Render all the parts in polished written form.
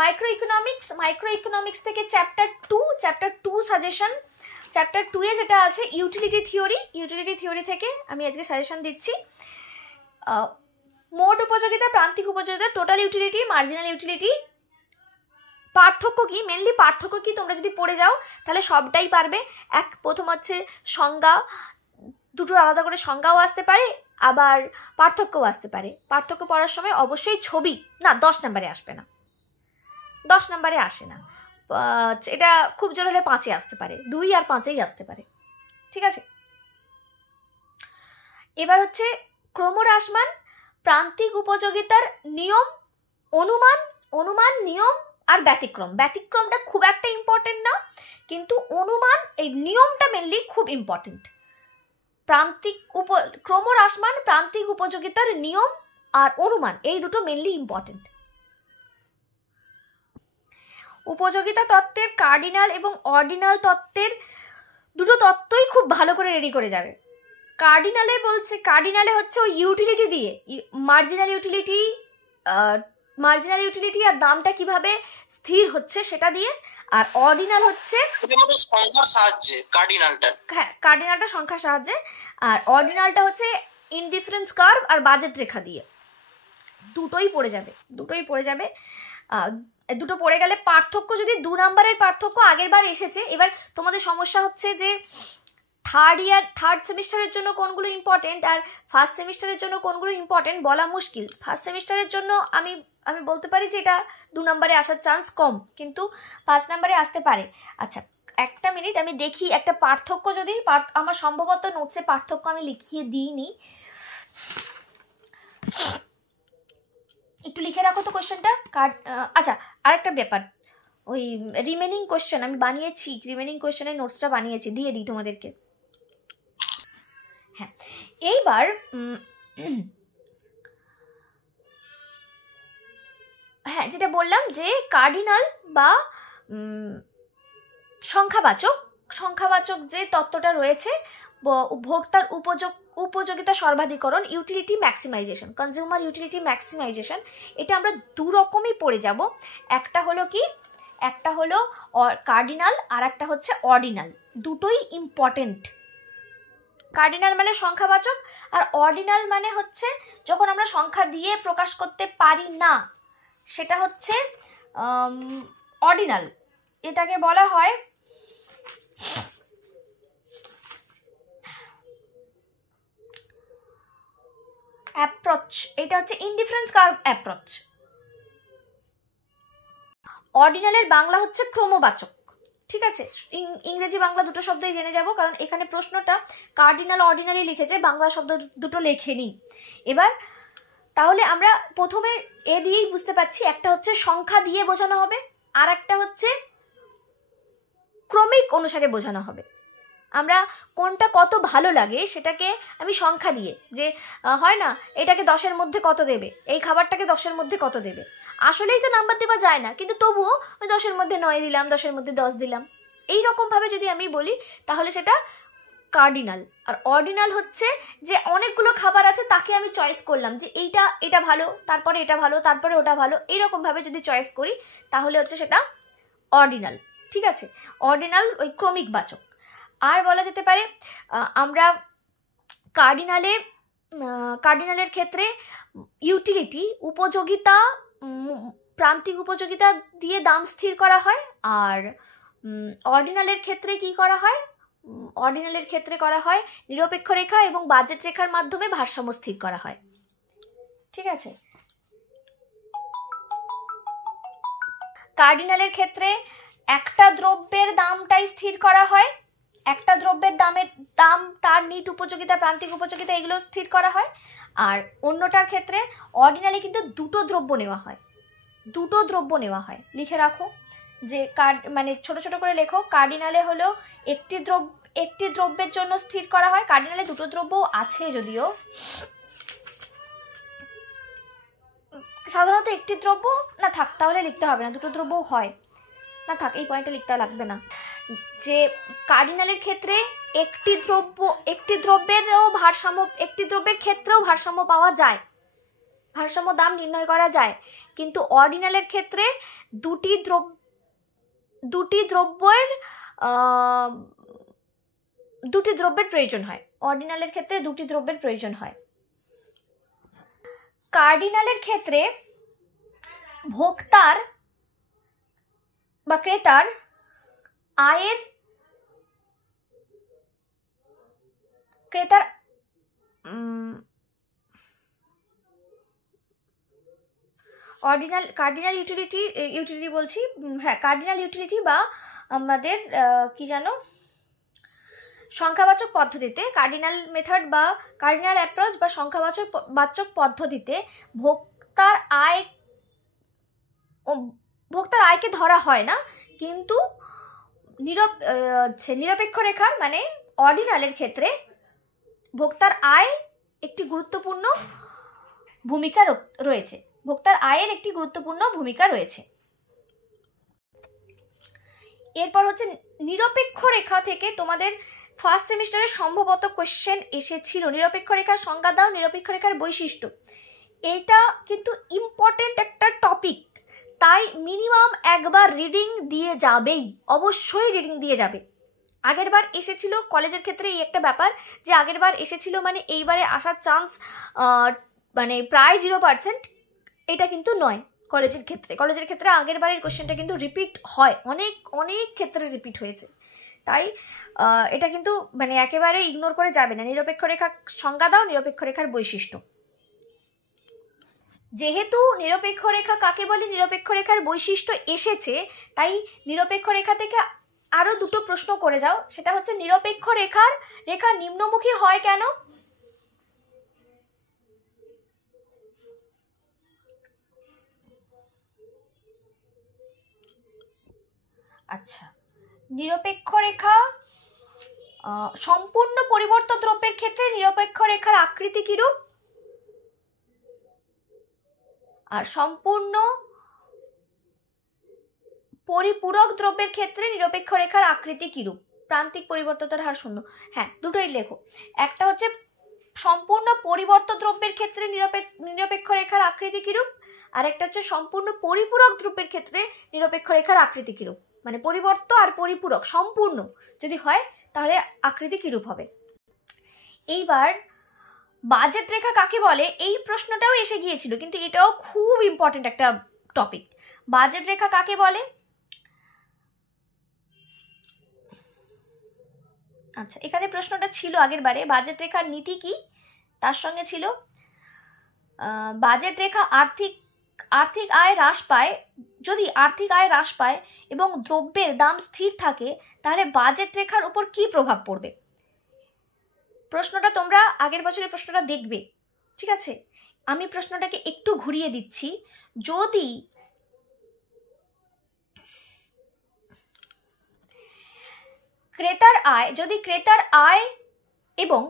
Micro economics থেকে chapter 2 suggestion. Chapter 2 এ যেটা আছে ইউটিলিটি থিওরি থেকে আমি আজকে সাজেশন দিচ্ছি। মোট উপযোগিতা, প্রান্তিক উপযোগিতা, টোটাল ইউটিলিটি, মার্জিনাল ইউটিলিটি, পার্থক্য কি, মেনলি পার্থক্য কি তোমরা যদি পড়ে যাও তাহলে সবটাই পারবে। প্রথম হচ্ছে সংজ্ঞা, দুটো আলাদা করে সংজ্ঞাও আসতে পারে, আবার পার্থক্যও আসতে পারে। পার্থক্য পড়ার সময় অবশ্যই ছবি, না 10 নম্বরে আসবে না, 10 নম্বরে আসে না, এটা খুব জোর হলে 5-এ আসতে পারে, 2 আর 5-এই আসতে পারে, ঠিক আছে। এবার হচ্ছে ক্রমহ্রাসমান প্রান্তিক উপযোগিতার নিয়ম, অনুমান নিয়ম আর ব্যতিক্রমটা খুব একটা ইম্পর্টেন্ট না, কিন্তু অনুমান, এই নিয়মটা মেনলি খুব ইম্পর্টেন্ট। ক্রমহ্রাসমান প্রান্তিক উপযোগিতার নিয়ম আর অনুমান, এই দুটো মেনলি ইম্পর্টেন্ট। উপযোগিতা তত্ত্বের কার্ডিনাল এবং অর্ডিনাল তত্ত্বের দুটো তত্ত্বই খুব ভালো করে রেডি করে যাবে। কার্ডিনালে হচ্ছে ওই ইউটিলিটি দিয়ে, মার্জিনাল ইউটিলিটি আর দামটা কিভাবে স্থির হচ্ছে সেটা দিয়ে, আর অর্ডিনাল হচ্ছে সংখ্যার সাহায্যে, কার্ডিনালটা সংখ্যার সাহায্যে, আর অর্ডিনালটা হচ্ছে ইনডিফারেন্স কার্ভ আর বাজেট রেখা দিয়ে। দুটোই পড়ে যাবে। দুটো পড়ে গেলে পার্থক্য, যদি 2 নম্বরের পার্থক্য আগের বার এসেছে, এবার তোমাদের সমস্যা হচ্ছে যে থার্ড সেমিস্টারের জন্য কোনগুলো ইম্পর্টেন্ট আর ফার্স্ট সেমিস্টারের জন্য কোনগুলো ইম্পর্টেন্ট বলা মুশকিল। ফার্স্ট সেমিস্টারের জন্য আমি বলতে পারি যে এটা 2 নম্বরে আসার চান্স কম, কিন্তু 5 নম্বরে আসতে পারে। আচ্ছা, একটা মিনিট আমি দেখি একটা পার্থক্য, যদি আমার সম্ভবত নোটসে পার্থক্য আমি লিখিয়ে দিইনি, একটু লিখে রাখো তো কোশ্চেনটা। আচ্ছা, আরেকটা ব্যাপার, ওই রিমেনিং কোশ্চেন আমি বানিয়েছি, রিমেনিং কোশ্চেনের নোটসটা বানিয়েছি, দিয়ে দিই তোমাদেরকে। হ্যাঁ, এইবার হ্যাঁ, যেটা বললাম যে কার্ডিনাল বা সংখ্যাবাচক যে তত্ত্বটা রয়েছে, ভোক্তার উপযোগিতা সর্বাধিকরণ, utility maximization, consumer utility maximization, এটা আমরা 2 রকমই পড়ে যাব। একটা হলো কার্ডিনাল আর একটা হচ্ছে অর্ডিনাল, দুটোই ইম্পর্টেন্ট। কার্ডিনাল মানে সংখ্যাবাচক, আর অর্ডিনাল মানে হচ্ছে যখন আমরা সংখ্যা দিয়ে প্রকাশ করতে পারি না, সেটা হচ্ছে অর্ডিনাল। এটাকে বলা হয় অ্যাপ্রোচ, এটা হচ্ছে ইনডিফারেন্স কার্ভ অ্যাপ্রোচ। অর্ডিনালের বাংলা হচ্ছে ক্রমবাচক, ঠিক আছে। ইংরেজি বাংলা দুটো শব্দই জেনে যাব, কারণ এখানে প্রশ্নটা কার্ডিনাল অর্ডিনালি লিখেছে, বাংলা শব্দ দুটো লেখেনি। এবার তাহলে আমরা প্রথমে এ দিয়েই বুঝতে পারছি, একটা হচ্ছে সংখ্যা দিয়ে বোঝানো হবে, আর একটা হচ্ছে ক্রমিক অনুসারে বোঝানো হবে। আমরা কোনটা কত ভালো লাগে সেটাকে আমি সংখ্যা দিয়ে, যে হয় না এটাকে 10-এর মধ্যে কত দেবে, এই খাবারটাকে 10-এর মধ্যে কত দেবে, আসলেই তো নাম্বার দেওয়া যায় না, কিন্তু তবুও ওই 10-এর মধ্যে 9 দিলাম, 10-এর মধ্যে 10 দিলাম, এই রকমভাবে যদি আমি বলি তাহলে সেটা কার্ডিনাল। আর অর্ডিনাল হচ্ছে যে অনেকগুলো খাবার আছে, তাকে আমি চয়েস করলাম যে এটা ভালো, তারপরে এটা ভালো, তারপরে ওটা ভালো, এইরকমভাবে যদি চয়েস করি তাহলে হচ্ছে সেটা অর্ডিনাল, ঠিক আছে। অর্ডিনাল ওই ক্রমিক বাচক। আর বলা যেতে পারে আমরা কার্ডিনালের ক্ষেত্রে ইউটিলিটি, উপযোগিতা, প্রান্তিক উপযোগিতা দিয়ে দাম স্থির করা হয়, আর অর্ডিনালের ক্ষেত্রে কি করা হয়, অর্ডিনালের ক্ষেত্রে করা হয় নিরপেক্ষ রেখা এবং বাজেট রেখার মাধ্যমে ভারসাম্য স্থির করা হয়, ঠিক আছে। কার্ডিনালের ক্ষেত্রে একটা দ্রব্যের দামটাই স্থির করা হয়, একটা দ্রব্যের দাম তার নিট উপযোগিতা, প্রান্তিক উপযোগিতা এগুলো স্থির করা হয়। আর অন্যটার ক্ষেত্রে অর্ডিনালি কিন্তু দুটো দ্রব্য নেওয়া হয়, লিখে রাখো যে মানে ছোট ছোট করে লেখো। কার্ডিনালে হলো একটি দ্রব্যের জন্য স্থির করা হয়, কার্ডিনালে দুটো দ্রব্য আছে যদিও, সাধারণত একটি দ্রব্য না থাক, তাহলে লিখতে হবে না, দুটো দ্রব্যও হয় না থাক, এই পয়েন্টটা লিখতে লাগবে না। যে কার্ডিনালের ক্ষেত্রে একটি দ্রব্যের ক্ষেত্রেও ভারসাম্য পাওয়া যায়, ভারসাম্য দাম নির্ণয় করা যায়, কিন্তু অর্ডিনালের ক্ষেত্রে দুটি দ্রব্যের প্রয়োজন হয়। অর্ডিনালের ক্ষেত্রে দুটি দ্রব্যের প্রয়োজন হয়। কার্ডিনালের ক্ষেত্রে ভোক্তার বা ক্রেতার আয়ের কার্ডিনাল ইউটিলিটি বলছি, হ্যাঁ কার্ডিনাল ইউটিলিটি বা আমাদের কি জানো সংখ্যাবাচক পদ্ধতিতে, কার্ডিনাল মেথড বা কার্ডিনাল অ্যাপ্রোচ বা সংখ্যাবাচক পদ্ধতিতে ভোক্তার আয়কে ধরা হয় না, কিন্তু নিরপেক্ষ রেখার মানে অর্ডিনালের ক্ষেত্রে ভোক্তার আয় একটি গুরুত্বপূর্ণ ভূমিকা রয়েছে। ভোক্তার আয়ের একটি গুরুত্বপূর্ণ ভূমিকা রয়েছে। এরপর হচ্ছে নিরপেক্ষ রেখা থেকে তোমাদের ফার্স্ট সেমিস্টারে সম্ভবত কোয়েশ্চেন এসেছিল, নিরপেক্ষ রেখার সংজ্ঞা দাও, নিরপেক্ষ রেখার বৈশিষ্ট্য। এটা কিন্তু ইম্পর্টেন্ট একটা টপিক, তাই মিনিমাম একবার রিডিং দিয়ে যাবেই, অবশ্যই রিডিং দিয়ে যাবে। আগের বার এসেছিল কলেজের ক্ষেত্রে এই একটা ব্যাপার যে আগের বার এসেছিল মানে এইবারে আসার চান্স মানে প্রায় 0%, এটা কিন্তু নয়। কলেজের ক্ষেত্রে আগের বারের কোশ্চেনটা কিন্তু রিপিট হয়, অনেক ক্ষেত্রে রিপিট হয়েছে, তাই এটা কিন্তু মানে একেবারে ইগনোর করে যাবে না। নিরপেক্ষ রেখা সংজ্ঞা দাও, নিরপেক্ষ রেখার বৈশিষ্ট্য। যেহেতু নিরপেক্ষ রেখা কাকে বলে, নিরপেক্ষ রেখার বৈশিষ্ট্য এসেছে, তাই নিরপেক্ষ রেখা থেকে আরো দুটো প্রশ্ন করে যাও। সেটা হচ্ছে নিরপেক্ষ রেখা নিম্নমুখী হয় কেন? আচ্ছা, নিরপেক্ষ রেখা সম্পূর্ণ পরিবর্তিত দ্রব্যের ক্ষেত্রে নিরপেক্ষ রেখার আকৃতি কিরূপ, আর সম্পূর্ণ পরিপূরক দ্রব্যের ক্ষেত্রে নিরপেক্ষ রেখার আকৃতি কিরূপ, প্রান্তিক পরিবর্ততার হার 0। হ্যাঁ, দুটোই লেখো। একটা হচ্ছে সম্পূর্ণ পরিবর্তিত দ্রব্যের ক্ষেত্রে নিরপেক্ষ রেখার আকৃতি কিরূপ, আর একটা হচ্ছে সম্পূর্ণ পরিপূরক দ্রব্যের ক্ষেত্রে নিরপেক্ষ রেখার আকৃতি কিরূপ। মানে পরিবর্ত আর পরিপূরক সম্পূর্ণ যদি হয় তাহলে আকৃতি কিরূপ হবে। এইবার বাজেট রেখা কাকে বলে, এই প্রশ্নটাও এসে গিয়েছিল, কিন্তু এটাও খুব ইম্পর্টেন্ট একটা টপিক। বাজেট রেখা কাকে বলে? আচ্ছা, এখানে প্রশ্নটা ছিল আগের বারে, বাজেট রেখার নীতি কি, তার সঙ্গে ছিল বাজেট রেখা আর্থিক আয় হ্রাস পায়, যদি আর্থিক আয় হ্রাস পায় এবং দ্রব্যের দাম স্থির থাকে তাহলে বাজেট রেখার উপর কি প্রভাব পড়বে। প্রশ্নটা তোমরা আগের বছরের প্রশ্নটা দেখবে, ঠিক আছে? আমি প্রশ্নটাকে একটু ঘুরিয়ে দিচ্ছি। যদি ক্রেতার আয় এবং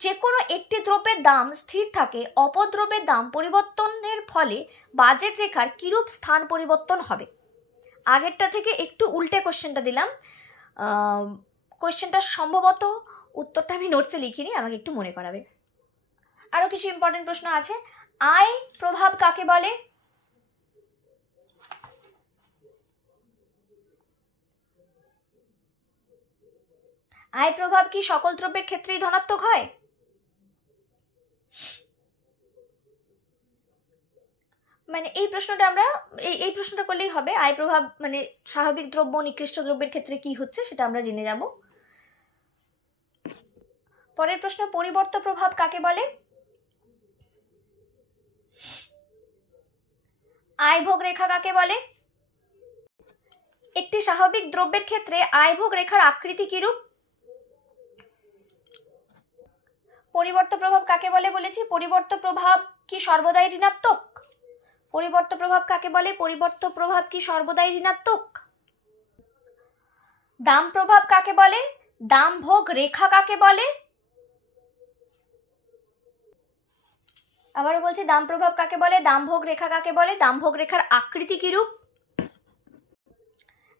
যে কোনো একটি দ্রব্যের দাম স্থির থাকে, অপর দ্রব্যের দাম পরিবর্তনের ফলে বাজেট রেখার কিরূপ স্থান পরিবর্তন হবে। আগেরটা থেকে একটু উল্টে কোশ্চেনটা দিলাম। কোশ্চেনটা সম্ভবত উত্তরটা আমি নোটসে লিখিনি, আমাকে একটু মনে করাবে। আরও কিছু ইম্পর্টেন্ট প্রশ্ন আছে। আয় প্রভাব কাকে বলে? আয় প্রভাব কি সকল দ্রব্যের ক্ষেত্রেই ধনাত্মক হয়? মানে এই প্রশ্নটা আমরা এই প্রশ্নটা করলেই হবে। আয় প্রভাব মানে স্বাভাবিক দ্রব্য নিকৃষ্ট দ্রব্যের ক্ষেত্রে কি হচ্ছে সেটা আমরা জেনে যাব। পরের প্রশ্ন, পরিবর্ত প্রভাব কাকে বলে? আয়ভোগ রেখা কাকে বলে? একটি স্বাভাবিক দ্রব্যের ক্ষেত্রে আয়ভোগ রেখার আকৃতি কিরূপ? পরিবর্ত প্রভাব কাকে বলে বলেছি? পরিবর্ত প্রভাব কি সর্বদাই ঋণাত্মক? পরিবর্ত প্রভাব কাকে বলে? পরিবর্ত প্রভাব কি সর্বদাই ঋণাত্মক? দাম প্রভাব কাকে বলে? দাম ভোগ রেখা কাকে বলে? আবারও বলছি, দাম প্রভাব কাকে বলে? দাম ভোগ রেখা কাকে বলে? দাম ভোগ রেখার আকৃতি কিরূপ?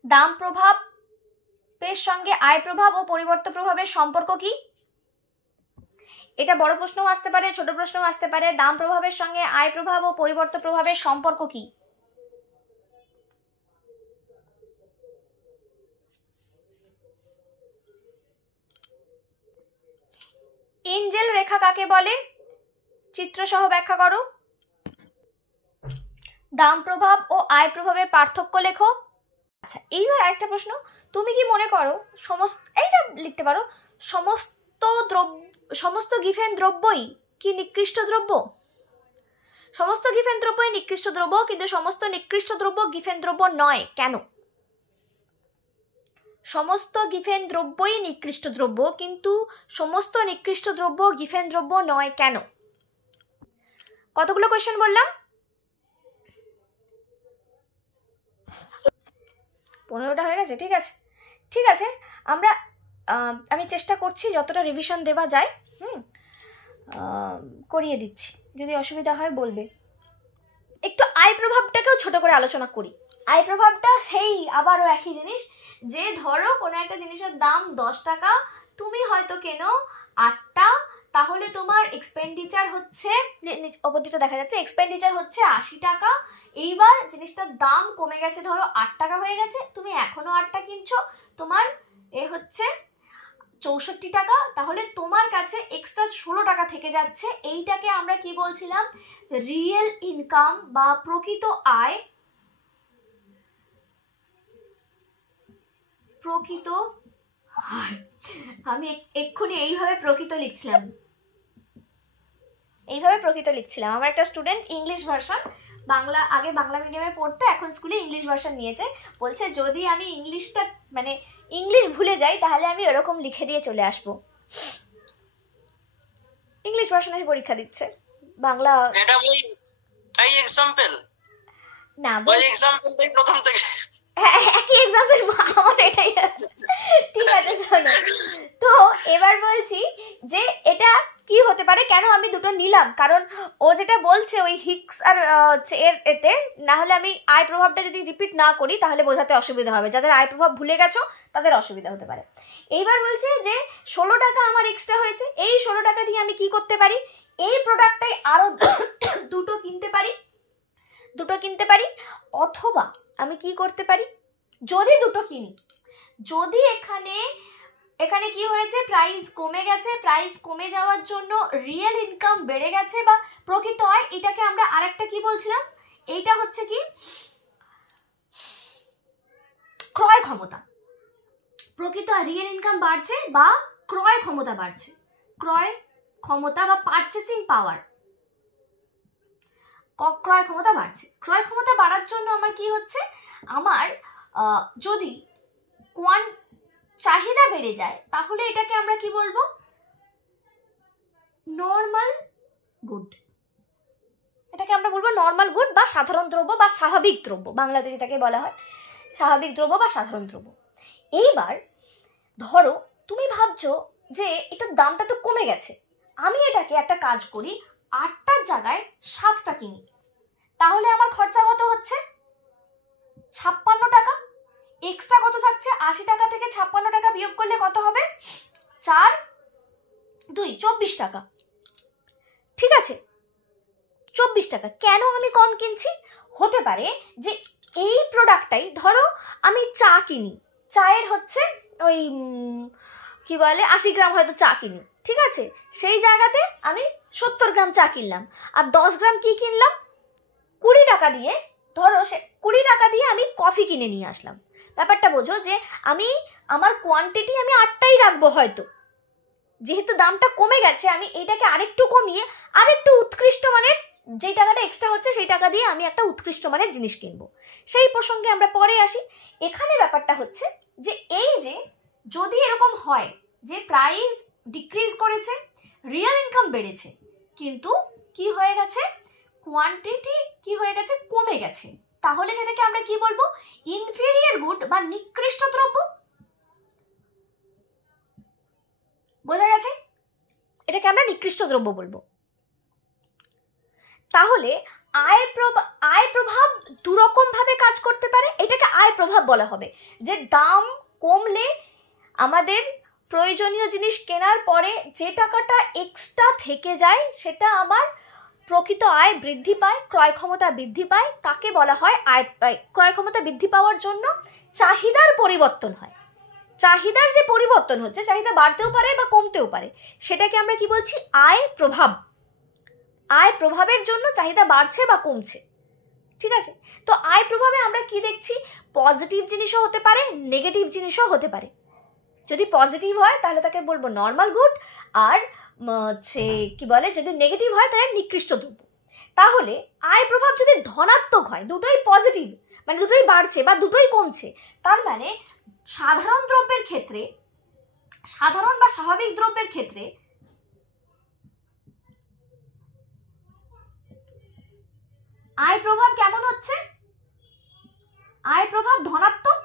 দাম প্রভাবের সঙ্গে আয় প্রভাব ও পরিবর্ত প্রভাবের সম্পর্ক কি? এটা বড় প্রশ্নও আসতে পারে, ছোট প্রশ্নও আসতে পারে। দাম প্রভাবের সঙ্গে আয় প্রভাব ও পরিবর্তন প্রভাবের সম্পর্ক কি? এঞ্জেল রেখা কাকে বলে? চিত্রসহ ব্যাখ্যা করো। দাম প্রভাব ও আয় প্রভাবের পার্থক্য লেখো। আচ্ছা, এইবার আরেকটা প্রশ্ন, তুমি কি মনে করো এইটা লিখতে পারো, সমস্ত গিফেন দ্রব্যই কি নিকৃষ্ট দ্রব্য? সমস্ত গিফেন দ্রব্যই নিকৃষ্ট দ্রব্য, কিন্তু সমস্ত নিকৃষ্ট দ্রব্য গিফেন দ্রব্য নয়, কেন? সমস্ত গিফেন দ্রব্যই নিকৃষ্ট দ্রব্য, কিন্তু সমস্ত নিকৃষ্ট দ্রব্য গিফেন দ্রব্য নয়, কেন? কতগুলো কোয়েশ্চেন বললাম? 15টা হয়ে গেছে। ঠিক আছে, আমি চেষ্টা করছি যতটা রিভিশন দেওয়া যায় করিয়ে দিচ্ছি, যদি অসুবিধা হয় বলবে। একটু আয় প্রভাবটাকেও ছোট করে আলোচনা করি। আয় প্রভাবটা সেই আবারও একই জিনিস, যে ধরো কোনো একটা জিনিসের দাম 10 টাকা, তুমি হয়তো কেনো 8টা, তাহলে তোমার এক্সপেন্ডিচার হচ্ছে, অপরদিকটা দেখা যাচ্ছে, এক্সপেন্ডিচার হচ্ছে 80 টাকা। এইবার জিনিসটার দাম কমে গেছে, ধরো 8 টাকা হয়ে গেছে, তুমি এখনো 8টা কিনছো, তোমার হচ্ছে 64 টাকা, তাহলে তোমার কাছে এক্সট্রা 16 টাকা থেকে যাচ্ছে। এইটাকে আমরা কি বলছিলাম? রিয়েল ইনকাম বা প্রকৃত আয়। আমি এক্ষুনি এইভাবে প্রকৃত লিখছিলাম, আমার একটা স্টুডেন্ট ইংলিশ ভার্সন, আগে বাংলা মিডিয়ামে পড়তো, এখন স্কুলে ইংলিশ ভার্সন নিয়েছে, বলছে যদি আমি ইংলিশ ভুলে যাই তাহলে আমি এরকম লিখে দিয়ে চলে আসবো। ইংলিশ ভার্সনে পরীক্ষা দিচ্ছে, বাংলা না প্রথম থেকে একই এক্সাম্পল আমার এটাই। ঠিক আছে, শোনো তো, এবার বলছি যে এটা কি হতে পারে, কেন আমি দুটো নিলাম, কারণ ও যেটা বলছে ওই হিক্স আর এতে, না হলে আমি আয় প্রভাবটা যদি রিপিট না করি তাহলে বোঝাতে অসুবিধা হবে, যাদের আয় প্রভাব ভুলে গেছো তাদের অসুবিধা হতে পারে। এইবার বলছে যে 16 টাকা আমার এক্সট্রা হয়েছে, এই 16 টাকা দিয়ে আমি কি করতে পারি? এই প্রোডাক্টটাই আরো দুটো কিনতে পারি, অথবা আমি কি করতে পারি, যদি দুটো কিনি, যদি এখানে কি হয়েছে, প্রাইস কমে গেছে, প্রাইস কমে যাওয়ার জন্য রিয়েল ইনকাম বেড়ে গেছে বা প্রকৃত আয়, এটাকে আমরা আরেকটা কি বলছিলাম, এইটা হচ্ছে কি ক্রয় ক্ষমতা। প্রকৃত রিয়েল ইনকাম বাড়ছে বা ক্রয় ক্ষমতা বাড়ছে, ক্রয় ক্ষমতা বা পারচেসিং পাওয়ার, ক্রয় ক্ষমতা বাড়ছে। ক্রয় ক্ষমতা বাড়ার জন্য আমার কি হচ্ছে, আমার যদি চাহিদা বেড়ে যায় তাহলে এটাকে আমরা কি বলবো? Normal good. এটাকে আমরা বলবো নর্মাল গুড বা সাধারণ দ্রব্য বা স্বাভাবিক দ্রব্য, বাংলাতে যেটাকে বলা হয় স্বাভাবিক দ্রব্য বা সাধারণ দ্রব্য। এইবার ধরো তুমি ভাবছো যে এটার দামটা তো কমে গেছে, আমি এটাকে একটা কাজ করি, 8টার জায়গায় 7টা কিনি, তাহলে আমার খরচা কত হচ্ছে? 56 টাকা। এক্সট্রা কত থাকছে? 80 টাকা থেকে 56 টাকা বিয়োগ করলে কত হবে? 4 2 24 টাকা। ঠিক আছে, 24 টাকা। কেন আমি কম কিনছি? হতে পারে যে এই প্রোডাক্টটাই, ধরো আমি চা কিনি, চায়ের হচ্ছে ওই কি বলে 80 গ্রাম হয়তো চা কিনি, ঠিক আছে, সেই জায়গাতে আমি 70 গ্রাম চা কিনলাম, আর 10 গ্রাম কি কিনলাম? 20 টাকা দিয়ে, ধরো 20 টাকা দিয়ে আমি কফি কিনে নিয়ে আসলাম। ব্যাপারটা বোঝো যে আমার কোয়ান্টিটি আমি 8টাই রাখবো, হয়তো যেহেতু দামটা কমে গেছে আমি এটাকে আরেকটু কমিয়ে আরেকটু উৎকৃষ্ট মানের, যেই টাকাটা এক্সট্রা হচ্ছে সেই টাকা দিয়ে আমি একটা উৎকৃষ্ট মানের জিনিস কিনবো। সেই প্রসঙ্গে আমরা পরে আসি। এখানে ব্যাপারটা হচ্ছে যে এই যে যদি এরকম হয় যে প্রাইস ডিক্রিজ করেছে, রিয়েল ইনকাম বেড়েছে, কিন্তু কি হয়ে গেছে, কোয়ান্টিটি কি হয়ে গেছে, কমে গেছে, তাহলে সেটাকে আমরা কি বলবো? ইনফেরিয়র গুড বা নিকৃষ্ট দ্রব্য। বোঝা গেছে? এটাকে আমরা নিকৃষ্ট দ্রব্য বলবো। তাহলে আয় প্রভাব দুরকম ভাবে কাজ করতে পারে, এটাকে আয় প্রভাব বলা হবে, যে দাম কমলে আমাদের প্রয়োজনীয় জিনিস কেনার পরে যে টাকাটা এক্সট্রা থেকে যায় সেটা আমার প্রকৃত আয় বৃদ্ধি পায়, ক্রয় ক্ষমতা বৃদ্ধি পায়, তাকে বলা হয় আয়। ক্রয় ক্ষমতা বৃদ্ধি পাওয়ার জন্য চাহিদার পরিবর্তন হয়। চাহিদার যে পরিবর্তন হচ্ছে, চাহিদা বাড়তেও পারে বা কমতেও পারে, সেটাকে আমরা কি বলছি? আয় প্রভাব। আয় প্রভাবের জন্য চাহিদা বাড়ছে বা কমছে, ঠিক আছে? তো আয় প্রভাবে আমরা কি দেখছি? পজিটিভ জিনিসও হতে পারে, নেগেটিভ জিনিসও হতে পারে। যদি পজিটিভ হয় তাহলে তাকে বলবো নর্মাল গুড, আর হচ্ছে কি বলে, যদি নেগেটিভ হয় তাহলে নিকৃষ্ট দ্রব্য। তাহলে আয় প্রভাব যদি ধনাত্মক হয়, দুটোই পজিটিভ, মানে দুটোই বাড়ছে বা দুটোই কমছে, তার মানে সাধারণ দ্রব্যের ক্ষেত্রে, সাধারণ বা স্বাভাবিক দ্রব্যের ক্ষেত্রে আয় প্রভাব কেমন হচ্ছে? আয় প্রভাব ধনাত্মক।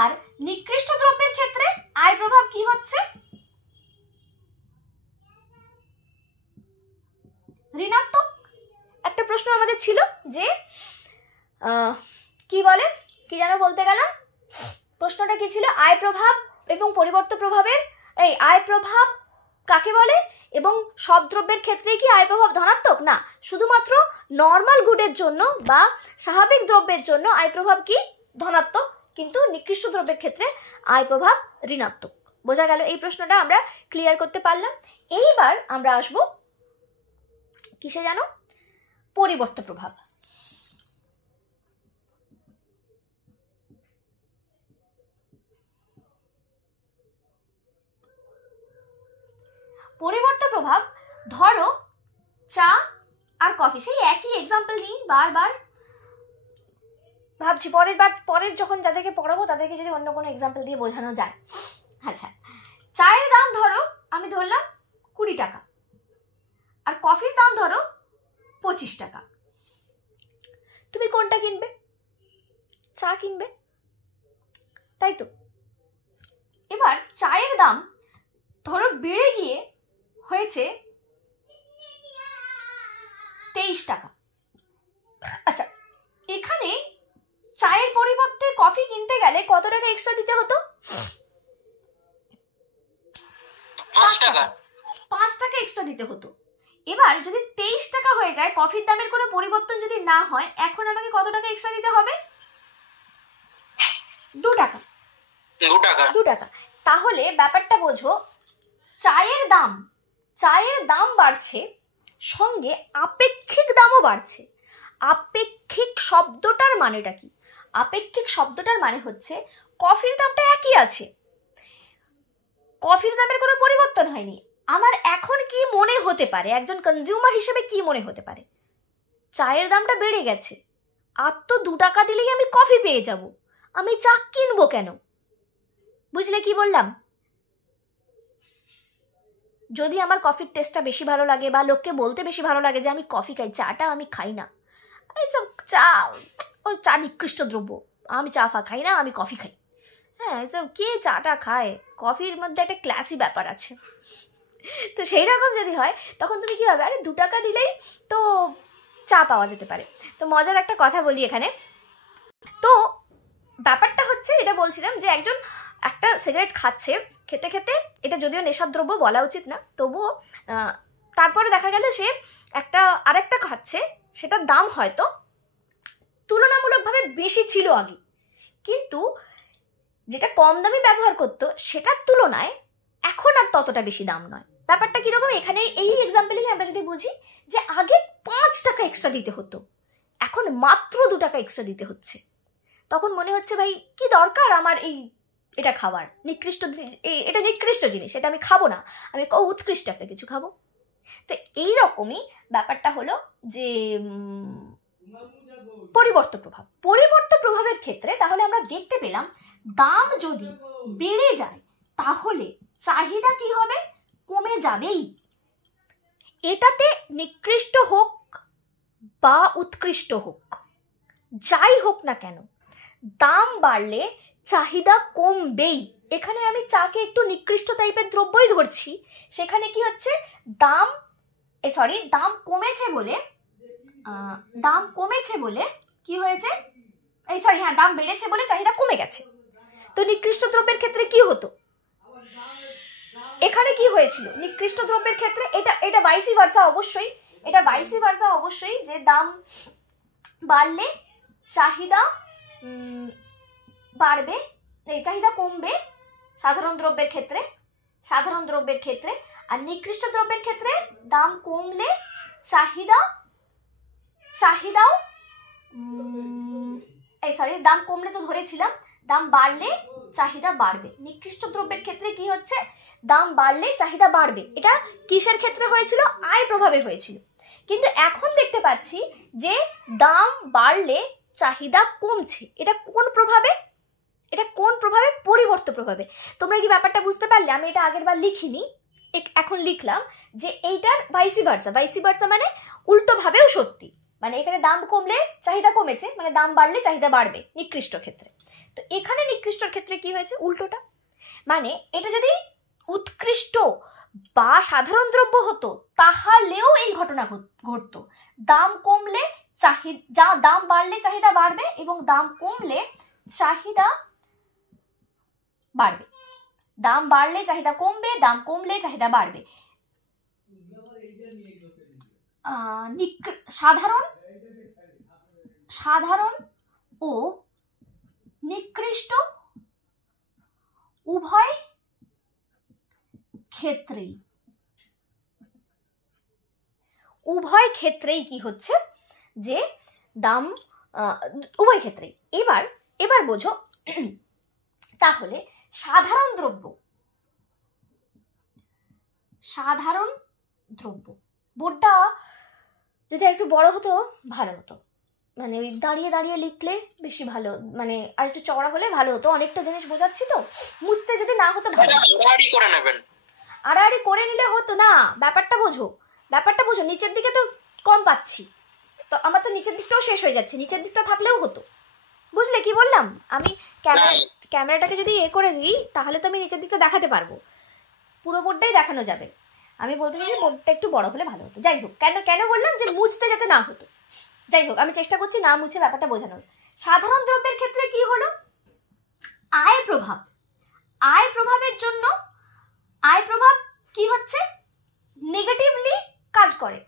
আর নিকৃষ্ট দ্রব্যের ক্ষেত্রে আয় প্রভাব কি হচ্ছে? ঋণাত্মক। একটা প্রশ্ন আমাদের ছিল যে কি বলে, কি যেন বলতে গেলাম, প্রশ্নটা কি ছিল? আয় প্রভাব এবং পরিবর্ত প্রভাবের, এই আয় প্রভাব কাকে বলে এবং সব দ্রব্যের ক্ষেত্রেই কি আয় প্রভাব ধনাত্মক? না, শুধুমাত্র নর্মাল গুডের জন্য বা স্বাভাবিক দ্রব্যের জন্য আয় প্রভাব কি? ধনাত্মক, কিন্তু নিকৃষ্ট দ্রব্যের ক্ষেত্রে আয় প্রভাব ঋণাত্মক। বোঝা গেল? এই প্রশ্নটা আমরা ক্লিয়ার করতে পারলাম। এইবার আমরা আসবো কিসে জানো? পরিবর্ত প্রভাব। পরিবর্ত প্রভাব, ধরো চা আর কফি, সেই একই এক্সাম্পল নিই বারবার, ভাবছি পরের যখন যাদেরকে পড়াবো তাদেরকে যদি অন্য কোনো এক্সাম্পল দিয়ে বোঝানো যায়। আচ্ছা, চায়ের দাম ধরো আমি ধরলাম 20 টাকা, আর কফির দাম ধরো 25 টাকা। তুমি কোনটা কিনবে? চা কিনবে, তাই তো? এবার চায়ের দাম ধরো বেড়ে গিয়ে হয়েছে 23 টাকা। আচ্ছা, এখানে চায়ের পরিবর্তে কফি কিনতে গেলে কত টাকা এক্সট্রা দিতে হতো? 5 টাকা। 5 টাকা এক্সট্রা দিতে হতো। এবার যদি 23 টাকা হয়ে যায়, কফির দামের কোনো পরিবর্তন যদি না হয়, এখন আমাকে কত টাকা এক্সট্রা দিতে হবে? 2 টাকা। 2 টাকা। তাহলে ব্যাপারটা বোঝো, চায়ের দাম বাড়ছে, সঙ্গে আপেক্ষিক দামও বাড়ছে। আপেক্ষিক শব্দটার মানেটা কি? আপেক্ষিক শব্দটার মানে হচ্ছে কফির দামটা একই আছে, কফির দামের কোনো পরিবর্তন হয়নি। আমার এখন কি মনে হতে পারে, একজন কনজিউমার হিসেবে কি মনে হতে পারে? চায়ের দামটা বেড়ে গেছে, আর তো 2 টাকা দিলেই আমি কফি পেয়ে যাব, আমি চা কিনবো কেন? বুঝলে কি বললাম? যদি আমার কফির টেস্টটা বেশি ভালো লাগে বা লোককে বলতে বেশি ভালো লাগে যে আমি কফি খাই, চাটা আমি খাই না, এইসব চা নিকৃষ্ট দ্রব্য, আমি চা খাই না, আমি কফি খাই, হ্যাঁ, এসব কে চাটা খায়? কফির মধ্যে একটা ক্লাসি ব্যাপার আছে। তো সেই রকম যদি হয় তখন তুমি কি হবে? আরে 2 টাকা দিলেই তো চা পাওয়া যেতে পারে। তো মজার একটা কথা বলি এখানে। তো ব্যাপারটা হচ্ছে, এটা বলছিলাম যে একজন একটা সিগারেট খাচ্ছে, খেতে খেতে, এটা যদিও নেশাদ্রব্য বলা উচিত না, তবুও তারপরে দেখা গেল সে আরেকটা খাচ্ছে, সেটার দাম হয়তো তুলনামূলকভাবে বেশি ছিল আগে, কিন্তু যেটা কম দামে ব্যবহার করতো সেটার তুলনায় এখন আর ততটা বেশি দাম নয়। ব্যাপারটা কিরকম? এখানে এই এক্সাম্পলে আমরা যদি বুঝি যে আগে 5 টাকা এক্সট্রা দিতে হতো, এখন মাত্র 2 টাকা এক্সট্রা দিতে হচ্ছে, তখন মনে হচ্ছে ভাই কি দরকার আমার এটা খাবার, এটা নিকৃষ্ট জিনিস, এটা আমি খাবো না, আমি উৎকৃষ্ট একটা কিছু খাবো। তো এইরকমই ব্যাপারটা হলো যে পরিবর্ত প্রভাবের ক্ষেত্রে তাহলে আমরা দেখতে পেলাম দাম যদি বেড়ে যায় তাহলে চাহিদা কি হবে? কমে যাবেই। এটাতে নিকৃষ্ট হোক বা উৎকৃষ্ট হোক, যাই হোক না কেন, দাম বাড়লে চাহিদা কমবেই। এখানে আমি চাকে একটু নিকৃষ্ট টাইপের দ্রব্যই ধরছি, সেখানে কি হচ্ছে? দাম কমেছে বলে কি হয়েছে? দাম বেড়েছে বলে চাহিদা কমে গেছে। তো নিকৃষ্ট দ্রব্যের ক্ষেত্রে কি হতো? এখানে কি হয়েছিল নিকৃষ্ট দ্রব্যের ক্ষেত্রে? এটা ভাইসি ভার্সা অবশ্যই, এটা ভাইসি ভার্সা অবশ্যই, যে দাম বাড়লে চাহিদা বাড়বে, এই চাহিদা কমবে সাধারণ দ্রব্যের ক্ষেত্রে, আর নিকৃষ্ট দ্রব্যের ক্ষেত্রে দাম কমলে চাহিদাও দাম কমলে তো ধরেছিলাম, দাম বাড়লে চাহিদা বাড়বে। নিকৃষ্ট দ্রব্যের ক্ষেত্রে কি হচ্ছে? দাম বাড়লে চাহিদা বাড়বে। এটা কিসের ক্ষেত্রে হয়েছিল? আয় প্রভাবে হয়েছিল। কিন্তু এখন দেখতে পাচ্ছি যে দাম বাড়লে চাহিদা কমছে। এটা কোন প্রভাবে? পরিবর্ত প্রভাবে। তোমরা কি ব্যাপারটা বুঝতে পারলে? আমি এটা আগের বার লিখিনি, এখন লিখলাম যে এইটার ভাইসি ভার্সা মানে উল্টো ভাবেও সত্যি। মানে এখানে দাম কমলে চাহিদা কমেছে, মানে দাম বাড়লে চাহিদা বাড়বে নিকৃষ্ট ক্ষেত্রে। তো এখানে নিকৃষ্টর ক্ষেত্রে কি হয়েছে? উল্টোটা। মানে এটা যদি উৎকৃষ্ট বা সাধারণ দ্রব্য হতো তাহলেও এই ঘটনা ঘটতো। দাম কমলে দাম বাড়লে চাহিদা বাড়বে এবং দাম কমলে চাহিদা বাড়বে। দাম বাড়লে চাহিদা কমবে, দাম কমলে চাহিদা বাড়বে। সাধারণ ও নিকৃষ্ট উভয় ক্ষেত্রেই কি হচ্ছে যে দাম উভয় ক্ষেত্রেই। এবার বোঝো তাহলে সাধারণ দ্রব্য বোর্ডটা যদি একটু বড় হতো ভালো হতো, মানে ওই দাঁড়িয়ে লিখলে বেশি ভালো, মানে আর একটু চওড়া হলে ভালো হতো। অনেকটা জিনিস বোঝাচ্ছি তো, মুছতে যদি না হতো ভালো। আড়াআড়ি করে নিলে হতো না। ব্যাপারটা বোঝো, নিচের দিকে তো কম পাচ্ছি, তো আমার তো নিচের দিকটাও শেষ হয়ে যাচ্ছে, নিচের দিকটা থাকলেও হতো। বুঝলে কি বললাম? আমি ক্যামেরাটাকে যদি করে দিই তাহলে তো আমি নিচের দিকটা দেখাতে পারবো, পুরো বোর্ডটাই দেখানো যাবে। আমি বলতে চাই যে বোর্ডটা একটু বড় হলে ভালো হতো। যাই হোক, কেন বললাম যে মুছতে যাতে না হতো। যাই হোক, আমি চেষ্টা করছি না মুছে ব্যাপারটা বোঝানোর। সাধারণ দ্রব্যের ক্ষেত্রে কি হলো? আয় প্রভাবের জন্য আয় প্রভাব কি হচ্ছে? নেগেটিভলি কাজ করে।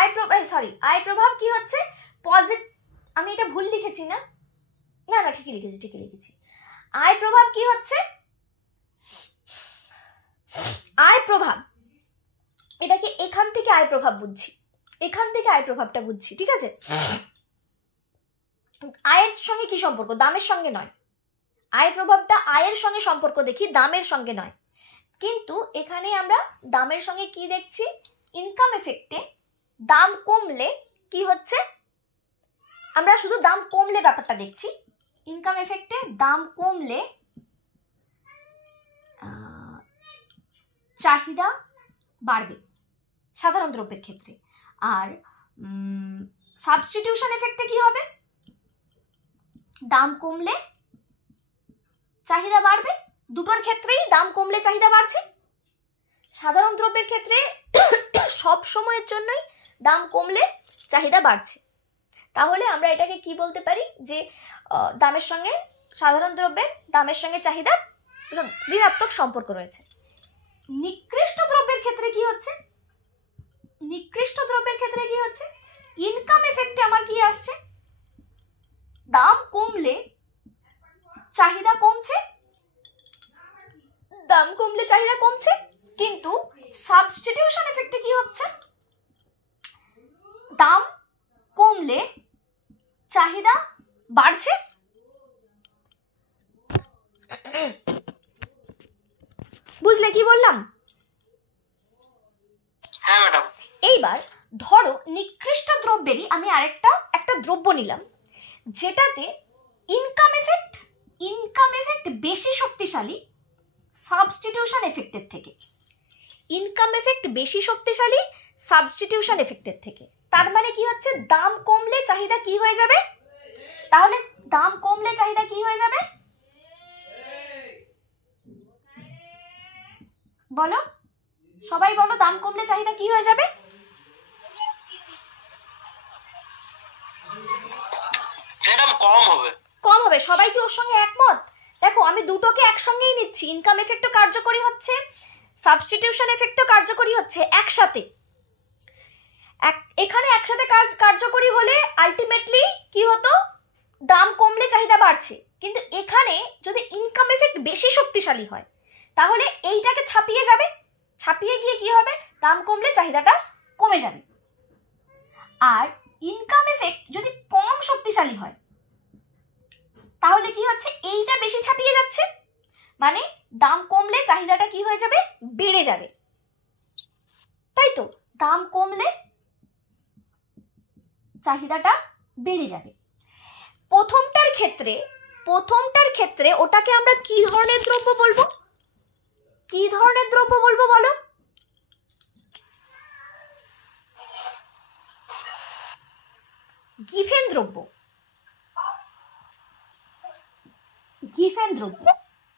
আয় প্রভাব কি হচ্ছে? পজিটিভ। আমি এটা ভুল লিখেছি না? ঠিকই লিখেছি। আয় প্রভাব কি হচ্ছে? আয় প্রভাব, এটাকে এখান থেকে আয় প্রভাব বুঝছি, আয়প্রভাবটা বুঝছি, ঠিক আছে? আয়ের সঙ্গে কি সম্পর্ক? দামের সঙ্গে নয়। আয় প্রভাবটা আয়ের সঙ্গে সম্পর্ক দেখি, দামের সঙ্গে নয়। কিন্তু এখানে আমরা দামের সঙ্গে কি দেখছি? ইনকাম এফেক্টে দাম কমলে কি হচ্ছে? আমরা শুধু দাম কমলে ব্যাপারটা দেখছি। ইনকাম এফেক্টে দাম কমলে চাহিদা বাড়বে সাধারণ দ্রব্যের ক্ষেত্রে। আর সাবস্টিটিউশন এফেক্টে কি হবে? দাম কমলে চাহিদা বাড়বে। দুটোর ক্ষেত্রেই দাম কমলে চাহিদা বাড়ছে। সাধারণ দ্রব্যের ক্ষেত্রে সব সময়ের জন্যই দাম কমলে চাহিদা বাড়ছে। তাহলে আমরা এটাকে কি বলতে পারি? যে দামের সঙ্গে সাধারণ দ্রব্যের দামের সঙ্গে চাহিদার ঋণাত্মক সম্পর্ক রয়েছে। নিকৃষ্ট দ্রব্যের ক্ষেত্রে কি হচ্ছে? ইনকাম এফেক্টে আমার কি আসছে? দাম কমলে চাহিদা কমছে, কিন্তু সাবস্টিটিউশন এফেক্টে কি হচ্ছে? দাম কমলে চাহিদা বাড়ছে। বুঝলে কি বললাম? হ্যাঁ ম্যাডাম। এইবার ধরো নিকৃষ্ট দ্রব্যেরই আমি একটা দ্রব্য নিলাম যেটাতে ইনকাম এফেক্ট বেশি শক্তিশালী সাবস্টিটিউশন এফেক্টের থেকে। তার মানে কি হচ্ছে? দাম কমলে চাহিদা কি হয়ে যাবে? তাহলে দাম কমলে চাহিদা কি হয়ে যাবে? বলো, সবাই বলো, দাম কমলে চাহিদা কি হয়ে যাবে? কম হবে। সবাই কি ওর সঙ্গে একমত? দেখো, আমি দুটোকে একসঙ্গেই নিচ্ছি। ইনকাম এফেক্টও কার্যকরী হচ্ছে, সাবস্টিটিউশন এফেক্টও কার্যকরী হচ্ছে একসাথে। এখানে একসাথে কার্যকরী হলে আলটিমেটলি কি হতো, দাম কমলে চাহিদা বাড়ছে। কিন্তু এখানে যদি ইনকাম এফেক্ট বেশি শক্তিশালী হয় তাহলে এইটাকে ছাপিয়ে যাবে, ছাপিয়ে গিয়ে কি হবে, দাম কমলে চাহিদাটা কমে যাবে। আর ইনকাম এফেক্ট যদি কম শক্তিশালী হয় তাহলে কি হচ্ছে, এইটা বেশি ছাপিয়ে যাচ্ছে, মানে দাম কমলে চাহিদাটা কি হয়ে যাবে, বেড়ে যাবে। তাই তো, দাম কমলে চাহিদাটা বেড়ে যাবে। প্রথমটার ক্ষেত্রে ওটাকে আমরা কি ধরনের দ্রব্য বলবো, কি ধরনের দ্রব্য বলবো বলো? গিফেন দ্রব্য, গিফেন দ্রব্য।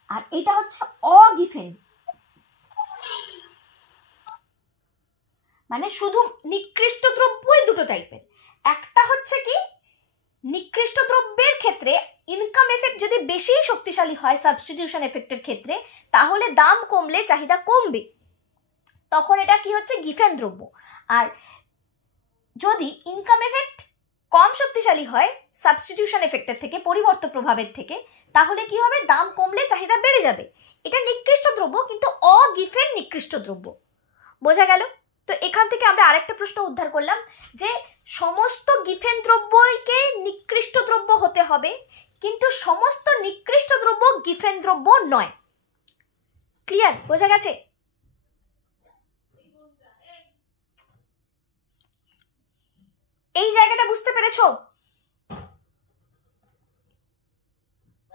আর এটা হচ্ছে অগিফেন, মানে শুধু নিকৃষ্ট দ্রব্যই দুটো টাইপের। একটা হচ্ছে কি, নিকৃষ্ট দ্রব্যের ক্ষেত্রে ইনকাম এফেক্ট যদি বেশি শক্তিশালী হয় সাবস্টিটিউশন এফেক্টের ক্ষেত্রে, তাহলে দাম কমলে চাহিদা কমবে, তখন এটা কি হচ্ছে, গিফেন দ্রব্য। আর যদি ইনকাম এফেক্ট কম শক্তিশালী হয় সাবস্টিটিউশন এফেক্টের থেকে, পরিবর্ত প্রভাবের থেকে, তাহলে কি হবে, দাম কমলে চাহিদা বেড়ে যাবে। এটা নিকৃষ্ট দ্রব্য, কিন্তু অগিফেন নিকৃষ্ট দ্রব্য। বোঝা গেল? তো এখান থেকে আমরা আরেকটা প্রশ্ন উদ্ধার করলাম যে সমস্ত গিফেন দ্রব্যকে নিকৃষ্ট দ্রব্য হতে হবে, কিন্তু সমস্ত নিকৃষ্ট দ্রব্য গিফেন দ্রব্য নয়। ক্লিয়ার? বোঝা গেছে? এই জায়গাটা বুঝতে পেরেছো?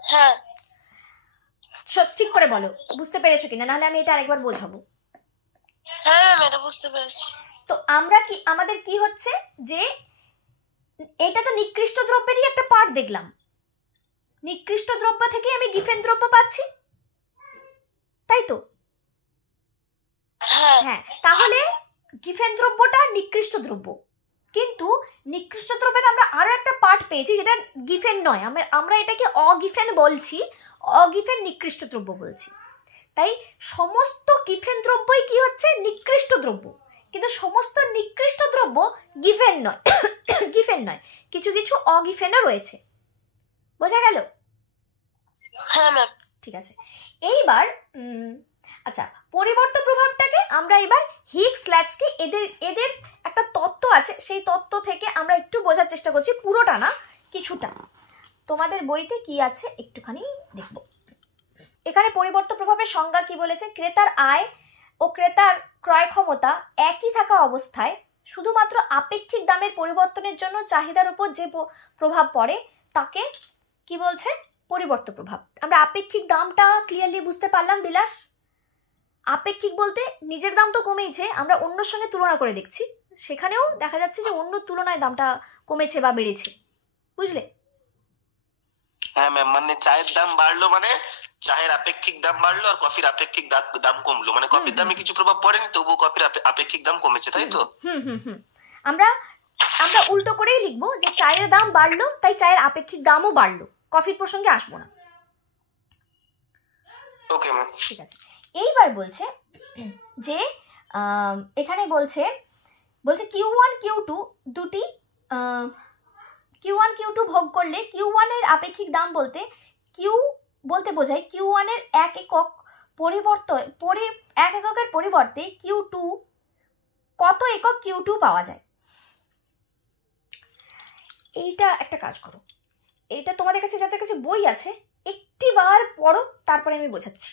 হ্যাঁ। ঠিক করে বলো বুঝতে পেরেছো কিনা, নাহলে আমি এটা আরেকবার বোঝাবো। হ্যাঁ ম্যাডাম, বুঝতে পেরেছি। তো আমাদের কি হচ্ছে যে এটা তো নিকৃষ্ট দ্রব্যেরই একটা পার্ট দেখলাম, নিকৃষ্ট দ্রব্য থেকে আমি গিফেন দ্রব্য পাচ্ছি, তাই তো? হ্যাঁ, তাহলে গিফেন দ্রব্যটা নিকৃষ্ট দ্রব্য, কিন্তু নিকৃষ্ট দ্রব্যের আমরা আরো একটা পার্ট পেয়েছি যেটা গিফেন নয়, আমরা এটাকে অগিফেন বলছি, অগিফেন নিকৃষ্ট দ্রব্য বলছি। তাই সমস্ত গিফেন দ্রব্যই কি হচ্ছে, নিকৃষ্ট দ্রব্য, কিন্তু সমস্ত নিকৃষ্ট দ্রব্য গিফেন নয়, গিফেন নয়, কিছু কিছু অগিফেনও রয়েছে। বোঝা গেল? হ্যাঁ ম্যাম। ঠিক আছে, এইবার আচ্ছা, পরিবর্ত প্রভাবটাকে আমরা এবার হিগস ল্যাটস্কি এদের একটা তত্ত্ব আছে, সেই তত্ত্ব থেকে আমরা একটু বোঝার চেষ্টা করছি, পুরোটা না কিছুটা। তোমাদের বইতে কি আছে একটুখানি দেখব। এখানে পরিবর্ত প্রভাবের সংজ্ঞা কি বলেছে, ক্রেতার আয় ও ক্রেতার ক্রয় ক্ষমতা একই থাকা অবস্থায় শুধুমাত্র আপেক্ষিক দামের পরিবর্তনের জন্য চাহিদার উপর যে প্রভাব পড়ে তাকে কি বলছে, পরিবর্ত প্রভাব। আমরা আপেক্ষিক দামটা ক্লিয়ারলি বুঝতে পারলাম বিলাস? আপেক্ষিক বলতে নিজের দাম তো কমেইছে, আমরা অন্যর সঙ্গে তুলনা করে দেখছি, সেখানেও দেখা যাচ্ছে যে অন্য তুলনায় দামটা কমেছে বা বেড়েছে। বুঝলে? হ্যাঁ ম্যাম, মানে চায়ের দাম বাড়লো মানে চায়ের আপেক্ষিক দাম বাড়লো, আর কফির আপেক্ষিক দাম কমলো, মানে কফির দামে কিছু প্রভাব পড়েনি, তবুও কফির আপেক্ষিক দাম কমেছে, তাই তো? আমরা উল্টো করেই লিখবো যে চায়ের দাম বাড়লো তাই চায়ের আপেক্ষিক দামও বাড়লো, কফির প্রসঙ্গে আসবো না। ওকে ম্যাম, ঠিক আছে। এইবার বলছে যে এখানে বলছে Q1 Q2 দুটি Q1 Q2 ভোগ করলে Q1 এর আপেক্ষিক দাম বলতে বোঝায় Q1 এর এক এককের পরিবর্তে Q2 কত একক Q2 পাওয়া যায়। এইটা একটা কাজ করো, এটা তোমাদের কাছে যাদের কাছে বই আছে একটিবার পড়ো, তারপরে আমি বোঝাচ্ছি।